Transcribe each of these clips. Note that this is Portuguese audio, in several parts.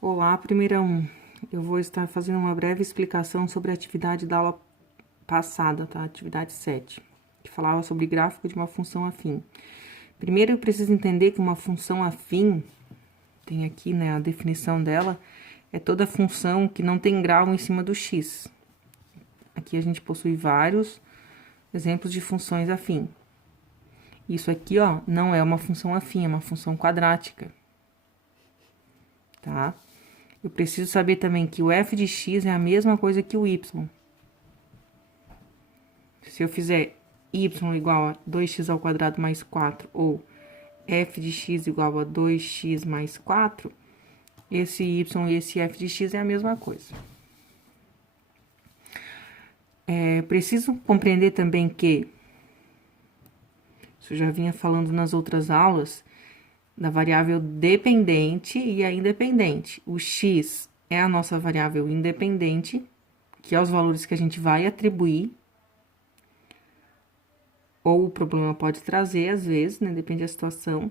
Olá, primeira 1. Eu vou estar fazendo uma breve explicação sobre a atividade da aula passada, tá? Atividade 7, que falava sobre gráfico de uma função afim. Primeiro, eu preciso entender que uma função afim, tem aqui, né, a definição dela, é toda função que não tem grau em cima do x. Aqui a gente possui vários exemplos de funções afim. Isso aqui, ó, não é uma função afim, é uma função quadrática, tá? Eu preciso saber também que o f de x é a mesma coisa que o y. Se eu fizer y igual a 2x ao quadrado mais 4, ou f de x igual a 2x mais 4, esse y e esse f de x é a mesma coisa. Preciso compreender também que, isso eu já vinha falando nas outras aulas, da variável dependente e a independente. O x é a nossa variável independente, que é os valores que a gente vai atribuir, ou o problema pode trazer, às vezes, né? Depende da situação.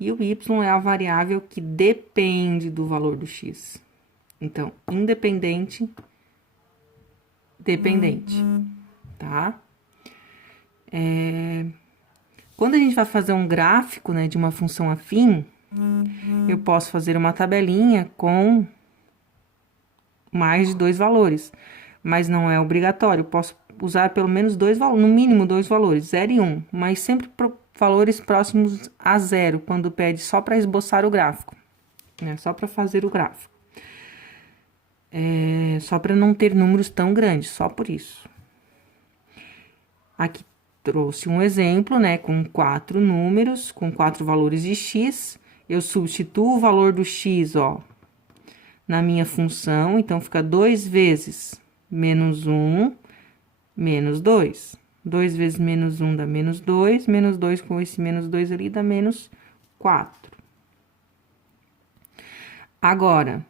E o y é a variável que depende do valor do x. Então, independente, dependente, tá? Quando a gente vai fazer um gráfico, né, de uma função afim, eu posso fazer uma tabelinha com mais de 2 valores, mas não é obrigatório. Eu posso usar pelo menos no mínimo 2 valores, 0 e 1, mas sempre valores próximos a 0, quando pede só para esboçar o gráfico, né? Só para fazer o gráfico. Só para não ter números tão grandes, só por isso. Aqui trouxe um exemplo, né, com 4 números, com 4 valores de x. Eu substituo o valor do x, ó, na minha função, então fica 2 vezes menos 1, menos 2. 2 vezes menos 1 dá menos 2, menos 2 com esse menos 2 ali dá menos 4. Agora,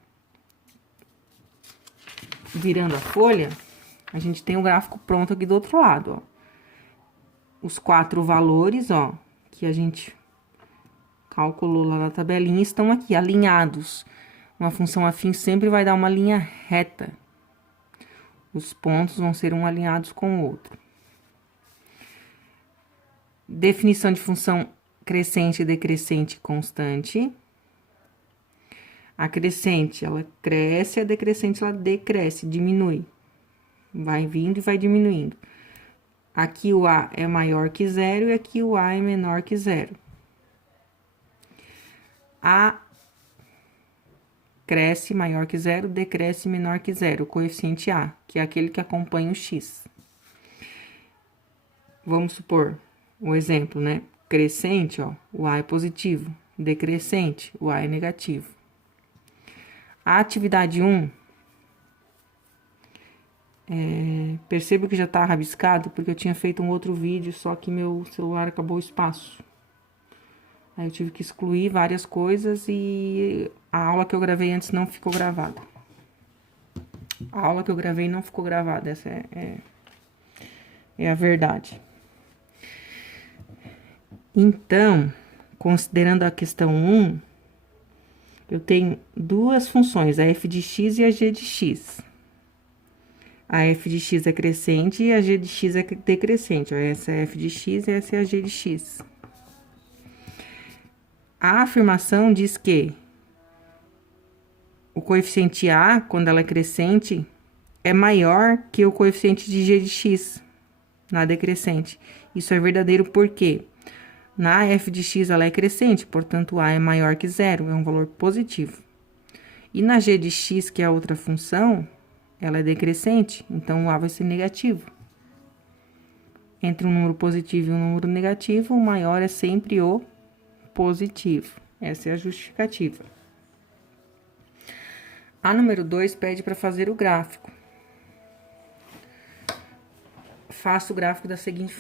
virando a folha, a gente tem o gráfico pronto aqui do outro lado, ó. Os 4 valores, ó, que a gente calculou lá na tabelinha, estão aqui, alinhados. Uma função afim sempre vai dar uma linha reta. Os pontos vão ser um alinhados com o outro. Definição de função crescente, decrescente, constante. A crescente, ela cresce, a decrescente, ela decresce, diminui. Vai vindo e vai diminuindo. Aqui o A é maior que 0 e aqui o A é menor que 0. A cresce maior que 0, decresce menor que 0, o coeficiente A, que é aquele que acompanha o x. Vamos supor o exemplo, né? Crescente, ó, o A é positivo. Decrescente, o A é negativo. A atividade 1, percebo que já está rabiscado, porque eu tinha feito um outro vídeo, só que meu celular acabou o espaço. Aí eu tive que excluir várias coisas e a aula que eu gravei antes não ficou gravada. A aula que eu gravei não ficou gravada, essa é a verdade. Então, considerando a questão 1, eu tenho duas funções, a f de x e a g de x. A f de x é crescente e a g de x é decrescente. Ó, essa é a f de x e essa é a g de x. A afirmação diz que o coeficiente a, quando ela é crescente, é maior que o coeficiente de g de x na decrescente. Isso é verdadeiro porque na f de x ela é crescente, portanto, a é maior que 0, é um valor positivo. E na g de x, que é a outra função, ela é decrescente, então o a vai ser negativo. Entre um número positivo e um número negativo, o maior é sempre o positivo. Essa é a justificativa. A número 2 pede para fazer o gráfico. Faço o gráfico da seguinte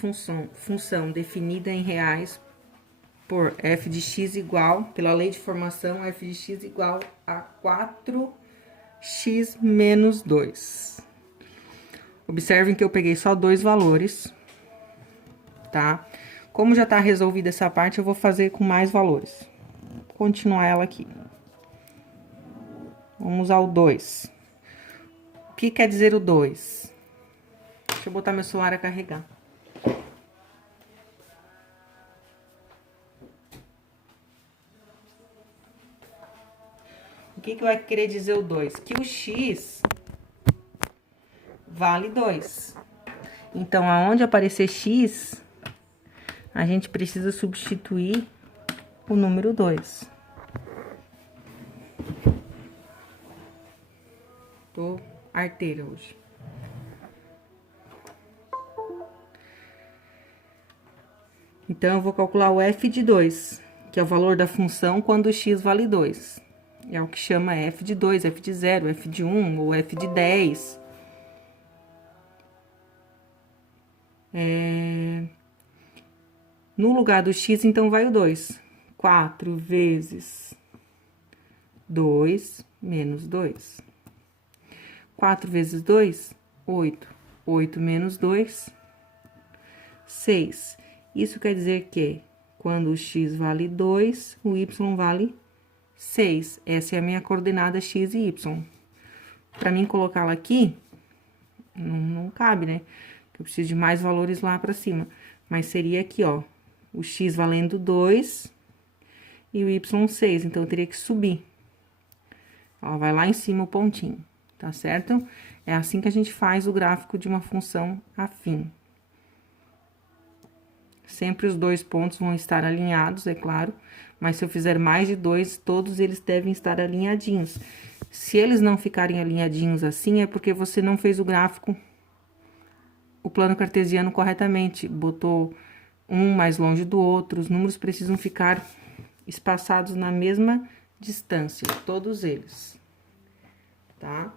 função definida em reais por f de x igual, pela lei de formação, f de x igual a 4x menos 2. Observem que eu peguei só 2 valores, tá? Como já tá resolvida essa parte, eu vou fazer com mais valores. Vou continuar ela aqui. Vamos usar o 2. O que quer dizer o 2? Deixa eu botar meu celular a carregar. O que vai querer dizer o 2? Que o x vale 2. Então, aonde aparecer x, a gente precisa substituir o número 2. Tô arteira hoje. Então, eu vou calcular o f de 2, que é o valor da função quando o x vale 2. É o que chama f de 2, f de 0, f de 1 ou f de 10. No lugar do x, então, vai o 2. 4 vezes 2 menos 2. 4 vezes 2, 8. 8 menos 2, 6. Isso quer dizer que quando o x vale 2, o y vale 6. Essa é a minha coordenada x e y. Para mim colocá-la aqui, não cabe, né? Eu preciso de mais valores lá para cima. Mas seria aqui, ó, o x valendo 2 e o y 6. Então, eu teria que subir. Ó, vai lá em cima o pontinho, tá certo? É assim que a gente faz o gráfico de uma função afim. Sempre os dois pontos vão estar alinhados, é claro, mas se eu fizer mais de 2, todos eles devem estar alinhadinhos. Se eles não ficarem alinhadinhos assim, é porque você não fez o gráfico, o plano cartesiano corretamente, botou um mais longe do outro, os números precisam ficar espaçados na mesma distância, todos eles, tá?